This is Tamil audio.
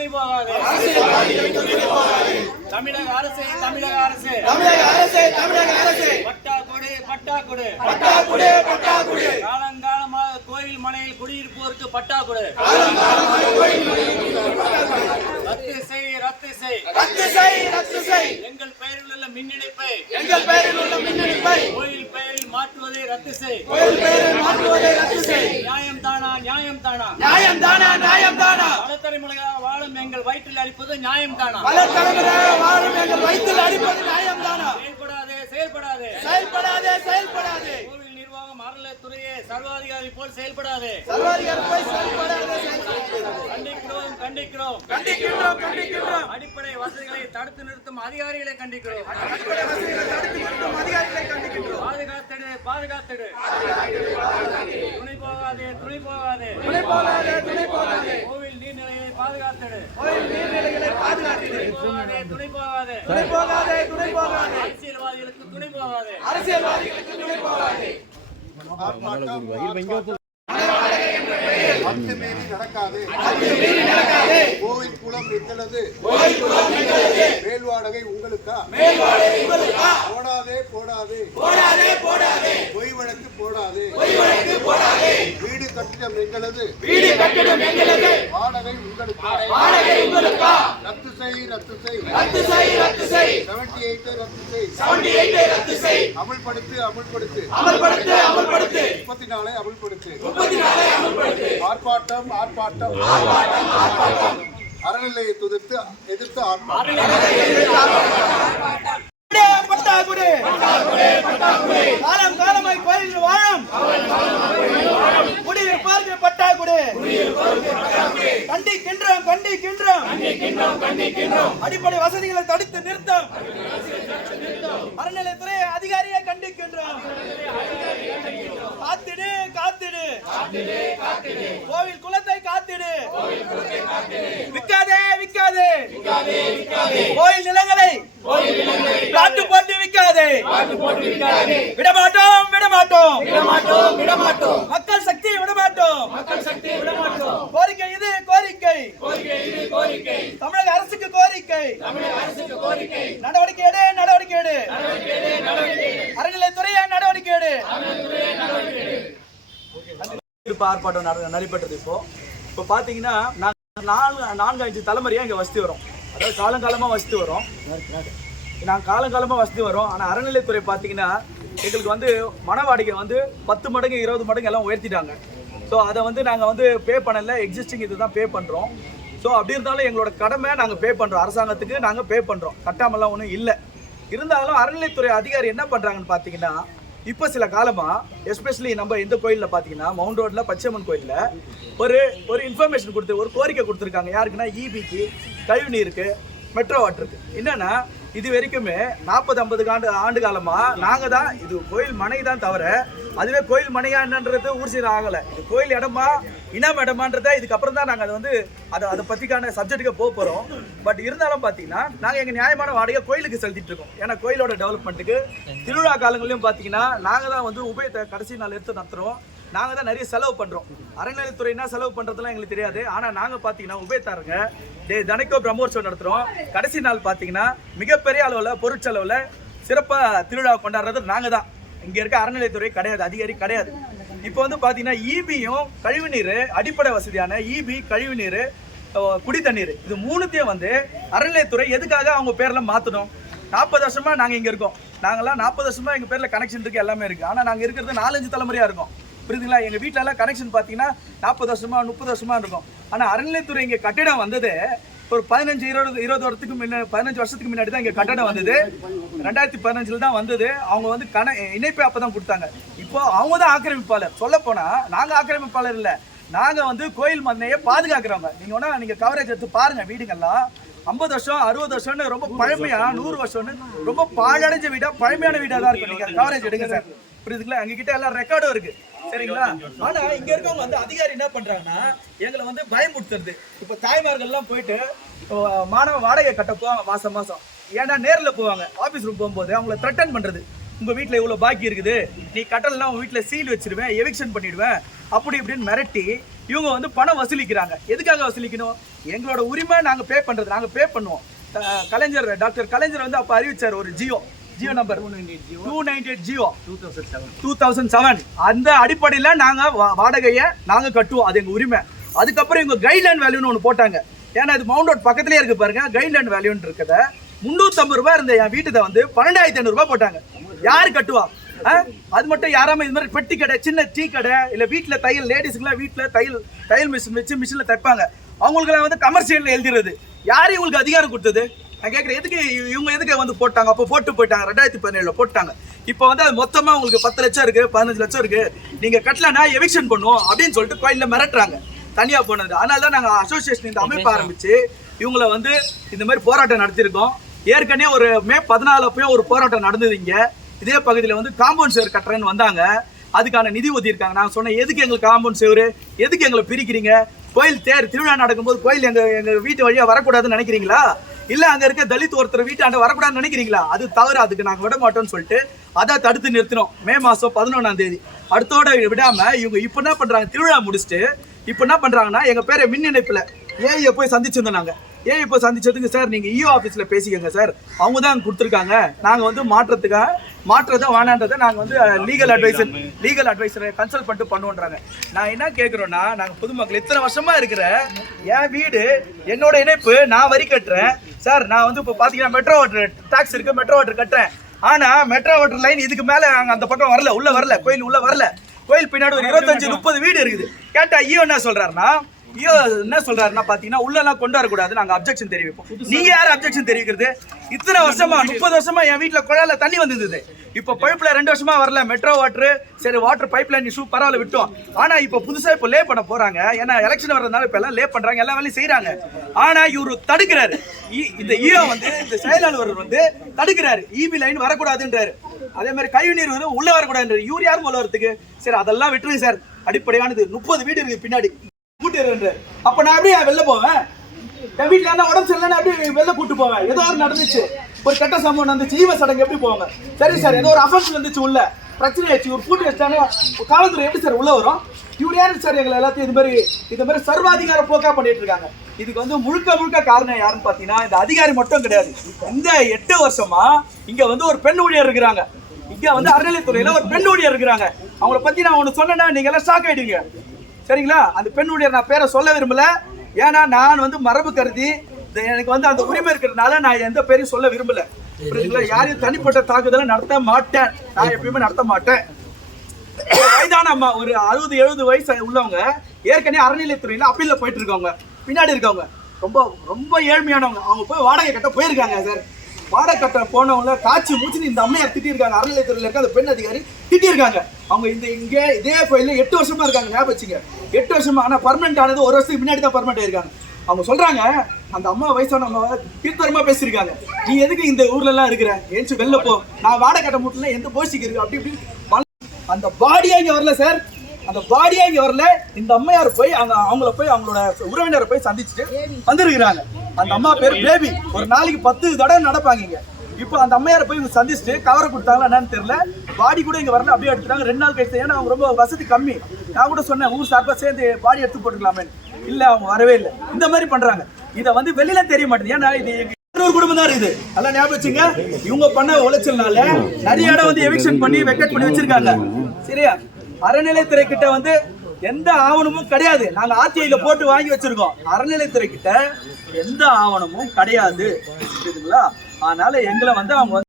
துணை போகாது தமிழக அரசு தமிழக அரசு. தமிழக அரசே தமிழக அரசே. பட்டா கொடு பட்டா கொடு. பட்டா குடு பட்டா குடு. காலங்காலமாக கோயில் மனையில் குடியிருப்போருக்கு பட்டா கொடு. ரத்து செய் ரத்து செய். ரத்து செய் ரத்து செய். எங்கள் பெயரில் உள்ள மின் இணைப்பை எங்கள் பெயரில் உள்ள மின்னணிப்பை கோயில் பெயரில் மாற்றுவதை ரத்து செய். கோயில் பெயரை மாற்றுவதை ரத்து செய். நியாயம் தானா நியாயம் தானா? நியாயம் தானா நியாயம் தானா? பல தலைமுறைகளாக வாழும் எங்கள் வயிற்றில் அளிப்பது நியாயம் தானா? பல வாழும் எங்கள் வயிற்றில் அடிப்பது நியாயம் தானா? செயல்படாதே செயல்படாதே. செயல்படாதே செயல்படாதே. அறநிலையத்துறையே சர்வாதிகாரி போல் செயல்படாதே. சர்வாதிகாரி போய் செயல்படாதே. கண்டிக்கிறோம் கண்டிக்கிறோம். கண்டிக்கின்றோம் கண்டிக்கின்றோம். அடிப்படை வசதிகளை தடுத்து நிறுத்தும் அதிகாரிகளை கண்டிக்கிறோம். அடிப்படை வசதிகளை தடுத்து நிறுத்தும் அதிகாரிகளை கண்டிக்கின்றோம். பாதுகாத்திடு பாதுகாத்திடு. துணை போகாதே துணை போகாதே. துணை போகாதே துணை போகாதே. கோவில் நீர்நிலையை பாதுகாத்திடு. கோயில் நீர்நிலைகளை பாதுகாத்திடு. துணை போகாதே. துணை போகாதே துணை போகாதே. அரசியல்வாதிகளுக்கு துணை போகாதே. அரசியல்வாதிகளுக்கு துணை போகாதே. அத்துமீறி நடக்காது கோவில் குளம் எங்களது மேல் வாடகை உங்களுக்கா போடாதே. போடாதே போடாதே போடாதே பொய் வழக்கு போடாதே போடாதே. வீடு கட்டிடம் எங்களது. வீடு கட்டிடம் எங்களது. வாடகை உங்களுக்கா? வாடகை உங்களுக்கா? ரத்து செய் ரத்து செய். ரத்து செய் ரத்து செய். செவன்டி எயிட் ரத்து செய். செவன்டி எயிட்டை ரத்து செய். அமல்படுத்து அமல்படுத்து. அமல்படுத்து அமல்படுத்து. முப்பத்தி நாலை அமல்படுத்து. முப்பத்தி நாலை அமல்படுத்து. ஆர்ப்பாட்டம் ஆர்ப்பாட்டம். அறநிலையை துதிர்த்து எதிர்த்து ஆர்ப்பாட்டம். குடு, பட்டா குடு காலம் காலமாய் கோயிலில் வாழும் குடியிருப்பாருக்கு பட்டா குடு கண்டிக்கின்றோம் கண்டிக்கின்றோம். அடிப்படை வசதிகளை தடுத்து நிறுத்தம். அறநிலையத்துறை அதிகாரியை கண்டிக்கின்றோம். காத்திடு காத்திடு. கோவில் குலத்தை காத்திடு. விக்காதே விக்காதே. கோயில் நிலங்களை காட்டு போட்டு விடமாட்டோம் விடமாட்டோம் விடமாட்டோம். விடமாட்டோம் மக்கள் சக்தியை விடமாட்டோம் மக்கள் சக்தியை விடமாட்டோம் கோரிக்கை இது கோரிக்கை கோரிக்கை இது கோரிக்கை தமிழக அரசுக்கு கோரிக்கை தமிழக அரசுக்கு கோரிக்கை நடவடிக்கை எடு நடவடிக்கை எடு அறநிலைத்துறையை நடவடிக்கை எடு இருப்பு ஆர்ப்பாட்டம் நட- நடைபெற்றது இப்போ. இப்போ பார்த்தீங்கன்னா நாங்கள் நாலு நான்கு அஞ்சு தலைமுறையாக இங்கே வசதி வரும். அதாவது காலங்காலமாக வசதி வரும். நாங்கள் காலங்காலமாக வசதி வரோம். ஆனால் அறநிலைத்துறை பார்த்தீங்கன்னா எங்களுக்கு வந்து மன வாடகை வந்து பத்து மடங்கு இருபது மடங்கு எல்லாம் உயர்த்திட்டாங்க. ஸோ அதை வந்து நாங்கள் வந்து பே பண்ணல. எக்ஸிஸ்டிங் இது தான் பே பண்ணுறோம் ஸோ அப்படி இருந்தாலும் எங்களோட கடமை நாங்கள் பே பண்ணுறோம் அரசாங்கத்துக்கு நாங்கள் பே பண்ணுறோம் கட்டாமலாம் ஒன்றும் இல்லை. இருந்தாலும் அறநிலைத்துறை அதிகாரி என்ன பண்ணுறாங்கன்னு பார்த்தீங்கன்னா இப்போ சில காலமாக எஸ்பெஷலி நம்ம எந்த கோயிலில் பார்த்தீங்கன்னா மவுண்ட் ரோட்டில் பச்சையம்மன் கோயிலில் ஒரு ஒரு இன்ஃபர்மேஷன் கொடுத்து ஒரு கோரிக்கை கொடுத்துருக்காங்க. யாருக்குன்னா இபிக்கு கழிவு நீருக்கு மெட்ரோ வாட்டருக்கு என்னென்னா இது வரைக்குமே நாற்பது ஐம்பது ஆண்டு ஆண்டு காலமாக நாங்கள் தான் இது கோயில் மனை தான் தவிர அதுவே கோயில் மனையா என்னன்றது ஊர் சீர் ஆகலை. இது கோயில் இடமா இனம் இடமான்றத இதுக்கப்புறம் தான் நாங்கள் அதை வந்து அதை அதை பற்றிக்கான சப்ஜெக்ட்டுக்கு போக போகிறோம் பட் இருந்தாலும் பார்த்தீங்கன்னா நாங்கள் எங்கள் நியாயமான வாடகை கோயிலுக்கு செலுத்திட்டு இருக்கோம். ஏன்னா கோயிலோட டெவலப்மெண்ட்டுக்கு திருவிழா காலங்களையும் பார்த்தீங்கன்னா நாங்கள் தான் வந்து உபயத்தை கடைசி நாள் எடுத்து நடத்துகிறோம் நாங்கள் தான் நிறைய செலவு பண்ணுறோம் அறநிலையத்துறை என்ன செலவு பண்ணுறதுலாம் எங்களுக்கு தெரியாது. ஆனால் நாங்கள் பார்த்தீங்கன்னா உபயத்தாருங்க டே தனக்கோ பிரம்மோற்சவம் நடத்துகிறோம் கடைசி நாள் பார்த்தீங்கன்னா மிகப்பெரிய அளவில் பொருட்செலவில் சிறப்பாக திருவிழா கொண்டாடுறது நாங்கள் தான். இங்கே இருக்க அறநிலையத்துறை கிடையாது அதிகாரி கிடையாது. இப்போ வந்து பார்த்தீங்கன்னா ஈபியும் கழிவுநீர் அடிப்படை வசதியான ஈபி கழிவுநீர் குடி தண்ணீர். இது மூணுத்தையும் வந்து அறநிலையத்துறை எதுக்காக அவங்க பேரில் மாற்றணும் நாற்பது வருஷமாக நாங்கள் இங்கே இருக்கோம். நாங்கள்லாம் நாற்பது வருஷமாக எங்கள் பேரில் கனெக்ஷன் இருக்குது எல்லாமே இருக்குது ஆனால் நாங்கள் இருக்கிறது நாலஞ்சு தலைமுறையாக இருக்கோம். புரியுதுங்களா? எங்கள் வீட்டில எல்லாம் கனெக்ஷன் பார்த்தீங்கன்னா நாற்பது வருஷமா முப்பது வருஷமா இருக்கும். ஆனால் அறநிலையத்துறை இங்கே கட்டிடம் வந்தது ஒரு பதினஞ்சு இருபது இருபது வருஷத்துக்கு முன்னாடி பதினஞ்சு வருஷத்துக்கு முன்னாடி தான் இங்கே கட்டடம் வந்தது. ரெண்டாயிரத்தி பதினஞ்சில் தான் வந்தது. அவங்க வந்து கண இணைப்பை அப்போ தான் கொடுத்தாங்க. இப்போ அவங்க தான் ஆக்கிரமிப்பாளர். சொல்ல போனால் நாங்கள் ஆக்கிரமிப்பாளர் இல்லை. நாங்கள் வந்து கோயில் மண்ணையை பாதுகாக்கிறவங்க. நீங்கள் வேணா நீங்கள் கவரேஜ் எடுத்து பாருங்க வீடுங்கள்லாம். ஐம்பது வருஷம் அறுபது வருஷம்னு ரொம்ப பழமையா நூறு வருஷம்னு ரொம்ப பாழடைஞ்ச வீடா பழமையான வீடா தான் இருக்கும். நீங்க கவரேஜ் எடுங்க சார். புரியுதுங்களா? எங்க கிட்ட எல்லாம் ரெக்கார்டும் இருக்கு. சரிங்களா? ஆனா இங்க இருக்கவங்க வந்து அதிகாரி என்ன பண்றாங்கன்னா எங்களை வந்து பயமுறுத்துறது. இப்ப தாய்மார்கள் எல்லாம் போயிட்டு மாணவ வாடகை கட்ட போவாங்க மாசம் மாசம். ஏன்னா நேர்ல போவாங்க. ஆபீஸ் ரூம் போகும்போது அவங்கள த்ரெட்டன் பண்றது. உங்க வீட்டில் இவ்வளோ பாக்கி இருக்குது. நீ கட்டலாம் உங்க வீட்டில் சீல் வச்சிருவேன் எவிக்ஷன் பண்ணிடுவேன். அப்படி இப்படின்னு மிரட்டி இவங்க வந்து பணம் வசூலிக்கிறாங்க. எதுக்காக வசூலிக்கணும்? எங்களோட உரிமை நாங்க பே பண்றது. நாங்க பே பண்ணுவோம். கலைஞர் டாக்டர் கலைஞர் வந்து அப்ப அறிவிச்சார் ஒரு Jio. Jio number two ninety eight Jio two thousand seven அந்த அடிப்படையில் நாங்கள் வாடகையை நாங்கள் கட்டுவோம். அது எங்கள் உரிமை. அதுக்கப்புறம் இவங்க கைட்லைன் வேல்யூன்னு ஒன்று போட்டாங்க. ஏன்னா இது மவுண்ட் ரோட் பக்கத்துலேயே இருக்கு பாருங்க. கைட்லைன் வேல்யூன்னு இருக்கத முந்நூற்றம்பது ரூபாய் இருந்த என் வீட்டுதை வந்து பன்னெண்டாயிரத்தி ஐநூறுரூபா போட்டாங்க. யார் கட்டுவா? அது மட்டும் யாராம இது மாதிரி பெட்டி கடை சின்ன டீ கடை இல்லை வீட்டில் தையல் லேடிஸ்க்குலாம் வீட்டில் தையல் தையல் மிஷின் வச்சு மிஷினில் தைப்பாங்க. அவங்களுக்குலாம் வந்து கமர்ஷியலில் எழுதிடுறது. யார் இவங்களுக்கு அதிகாரம் கொடுத்தது? நான் கேட்குறேன் எதுக்கு இவ- இவங்க எதுக்கு வந்து போட்டாங்க? அப்போ போட்டு போயிட்டாங்க ரெண்டாயிரத்தி பதினேழுல போட்டாங்க. இப்போ வந்து அது மொத்தமாக உங்களுக்கு பத்து லட்சம் இருக்கு பதினஞ்சு லட்சம் இருக்கு. நீங்க கட்டலனா எவிக்ஷன் பண்ணுவோம் அப்படின்னு சொல்லிட்டு கோயில்ல மிரட்டுறாங்க. தனியா போனது. அதனால தான் நாங்கள் அசோசியேஷன் இந்த அமைப்பு ஆரம்பிச்சு இவங்கள வந்து இந்த மாதிரி போராட்டம் நடத்தியிருக்கோம். ஏற்கனவே ஒரு மே பதினாலு அப்பயும் ஒரு போராட்டம் நடந்தது இங்க. இதே பகுதியில் வந்து காம்பவுண்ட் சேர் கட்டுறேன்னு வந்தாங்க. அதுக்கான நிதி ஒதுக்கியிருக்காங்க. நான் சொன்னேன் எதுக்கு எங்களுக்கு காம்பவுண்ட் சேவரு எதுக்கு எங்களை பிரிக்கிறீங்க? கோயில் தேர் திருவிழா நடக்கும்போது கோயில் எங்க எங்க வீட்டு வழியா வரக்கூடாதுன்னு நினைக்கிறீங்களா? இல்ல அங்க இருக்க தலித் ஒருத்தர் வீட்டாண்ட வரக்கூடாதுன்னு நினைக்கிறீங்களா? அது தவறு அதுக்கு நாங்க விட மாட்டோம்னு சொல்லிட்டு அதை தடுத்து நிறுத்தினோம். மே மாசம் பதினொன்னாம் தேதி. அடுத்தோட விடாம இவங்க இப்ப என்ன பண்றாங்க? திருவிழா முடிச்சுட்டு இப்ப என்ன பண்றாங்கன்னா எங்க பேரை மின் இணைப்புல ஏஐ போய் சந்திச்சிருந்தோம் நாங்க. ஏஐ போய் சந்திச்சதுக்கு சார் நீங்க இஓ ஆஃபீஸில் பேசிக்கோங்க சார். அவங்க தான் கொடுத்துருக்காங்க. நாங்கள் வந்து மாற்றத்துக்காக மாற்றதை வேணான்றதை நாங்கள் வந்து லீகல் அட்வைசர் லீகல் அட்வைசரை கன்சல்ட் பண்ணிட்டு பண்ணுவோன்றாங்க. நான் என்ன கேட்குறோன்னா நாங்கள் பொதுமக்கள் இத்தனை வருஷமா இருக்கிற என் வீடு என்னோட இணைப்பு நான் வரி கட்டுறேன். சார் நான் வந்து இப்போ பார்த்தீங்கன்னா மெட்ரோ வாட்டர் டாக்ஸ் இருக்குது மெட்ரோ வாட்டர் கட்டுறேன். ஆனால் மெட்ரோ வாட்டர் லைன் இதுக்கு மேலே அங்கே அந்த பக்கம் வரல உள்ளே வரல கோயில் உள்ளே வரல. கோயில் பின்னாடி ஒரு இருபத்தஞ்சு முப்பது வீடு இருக்குது. கேட்டால் ஐயோ என்ன சொல்கிறாருன்னா ஐயோ என்ன சொல்றாருன்னா பாத்தீங்கன்னா உள்ளலாம் கொண்டு வரக்கூடாது நாங்க அப்ஜெக்ஷன் தெரிவிப்போம். நீங்க யார் அப்ஜெக்ஷன் தெரிவிக்கிறது? இத்தனை வருஷமா முப்பது வருஷமா என் வீட்டுல குழால தண்ணி வந்தது இப்போ பைப்ல ரெண்டு வருஷமா வரல மெட்ரோ வாட்டர் சரி வாட்டர் பைப் லைன் இஷ்யூ பரவாயில்ல விட்டோம். ஆனா இப்போ புதுசா இப்போ லே பண்ண போறாங்க. ஏன்னா எலெக்ஷன் வர்றதுனால இப்ப எல்லாம் லே பண்றாங்க எல்லா வேலையும் செய்யறாங்க ஆனா இவரு தடுக்கிறாரு. இ- இந்த ஈரோ வந்து இந்த செயலாளர் வந்து தடுக்கிறாரு. இபி லைன் வரக்கூடாதுன்றாரு. அதே மாதிரி கழிவுநீர் வந்து உள்ள வரக்கூடாதுன்றாரு. யூரியாரும் உள்ள வரதுக்கு சரி அதெல்லாம் விட்டுருங்க சார். அடிப்படையானது முப்பது வீடு இருக்கு பின்னாடி. கூட்டிடுறாரு அப்ப நான் எப்படி வெளில போவேன்? என் வீட்டுல என்ன உடம்பு சரியில்லைன்னு அப்படியே வெளில கூட்டு போவேன்? ஏதோ ஒரு நடந்துச்சு. ஒரு கெட்ட சம்பவம் நடந்துச்சு. ஈவ சடங்கு எப்படி போவாங்க? சரி சார் ஏதோ ஒரு அஃபென்ஸ் வந்துச்சு உள்ள. பிரச்சனை ஆச்சு ஒரு கூட்டி வச்சானே காவல்துறை எப்படி சார் உள்ள வரும்? இவர் யாரு சார் எங்களை எல்லாத்தையும் இது மாதிரி இது மாதிரி சர்வாதிகார போக்கா பண்ணிட்டு இருக்காங்க. இதுக்கு வந்து முழுக்க முழுக்க காரணம் யாருன்னு பாத்தீங்கன்னா இந்த அதிகாரி மட்டும் கிடையாது. இந்த எட்டு வருஷமா இங்க வந்து ஒரு பெண் ஊழியர் இருக்கிறாங்க. இங்க வந்து அறநிலைத்துறையில ஒரு பெண் ஊழியர் இருக்கிறாங்க. அவங்கள பத்தி நான் ஒன்று சொன்னேன்னா நீங்க எல்லாம் ஷாக் ஆயிடுவீங்க. சரிங்களா? அந்த பெண்ணுடைய நான் பேரை சொல்ல விரும்பல. ஏன்னா நான் வந்து மரபு கருதி இந்த எனக்கு வந்து அந்த உரிமை இருக்கிறதுனால நான் எந்த பேரையும் சொல்ல விரும்பல. புரியுதுங்களா யாரையும் தனிப்பட்ட தாக்குதலை நடத்த மாட்டேன். நான் எப்பயுமே நடத்த மாட்டேன். வயதான அம்மா ஒரு அறுபது எழுபது வயசு உள்ளவங்க ஏற்கனவே அறநிலையத்துறையில அப்பீல்ல போயிட்டு இருக்கவங்க பின்னாடி இருக்கவங்க ரொம்ப ரொம்ப ஏழ்மையானவங்க. அவங்க போய் வாடகை கட்ட போயிருக்காங்க சார் வாடகை கட்ட போனவங்கள காய்ச்சி மூச்சுன்னு இந்த அம்மையார் திட்டிருக்காங்க அறநிலையத்துறையில இருக்க அந்த பெண் அதிகாரி திட்டிருக்காங்க அவங்க இந்த இங்கே இதே கோயிலில் எட்டு வருஷமா இருக்காங்க ஞாபகம் வச்சுங்க. எட்டு வருஷமா ஆனால் பர்மனெண்ட் ஆனது ஒரு வருஷத்துக்கு முன்னாடி தான் பர்மனெண்ட் ஆயிருக்காங்க. அவங்க சொல்றாங்க அந்த அம்மா வயசானவங்க கீர்த்தரமா பேசியிருக்காங்க. நீ எதுக்கு இந்த ஊர்ல எல்லாம் இருக்கிற? ஏன்ச்சு வெளில போ. நான் வாடகை கட்ட முட்டில எந்த போசிக்கு இருக்கு? அப்படி இப்படி அந்த பாடியா இங்க வரல சார் அந்த பாடியா இங்க வரல. இந்த அம்மையார் போய் அங்க அவங்கள போய் அவங்களோட உறவினரை போய் சந்திச்சுட்டு வந்திருக்கிறாங்க. அந்த அம்மா பேர் பேபி ஒரு நாளைக்கு பத்து தடவை நடப்பாங்க இங்க. இப்போ அந்த அம்மையாரை போய் இவங்க சந்திச்சுட்டு கவரை கொடுத்தாங்களா என்னன்னு தெரியல. பாடி கூட இங்கே வரல அப்படியே எடுத்துட்டாங்க. ரெண்டு நாள் கழிச்சு ஏன்னா அவங்க ரொம்ப வசதி கம்மி. நான் கூட சொன்னேன் ஊர் சார்பாக சேர்ந்து பாடி எடுத்து போட்டுக்கலாமே. இல்லை அவங்க வரவே இல்லை. இந்த மாதிரி பண்ணுறாங்க இதை வந்து வெளியில தெரிய மாட்டேங்குது. ஏன்னா இது ஒரு குடும்பம் தான் இருக்குது. நல்லா ஞாபகம் வச்சுங்க. இவங்க பண்ண உழைச்சல்னால நிறைய இடம் வந்து எவிக்ஷன் பண்ணி வெக்கெட் பண்ணி வச்சிருக்காங்க. சரியா? அறநிலைத்துறை கிட்ட வந்து எந்த ஆவணமும் கிடையாது. நாங்க ஆர்டிஐல போட்டு வாங்கி வச்சிருக்கோம். அறநிலைத்துறை கிட்ட எந்த ஆவணமும் கிடையாது. புரியுதுங்களா? அதனால எங்களை வந்து அவங்க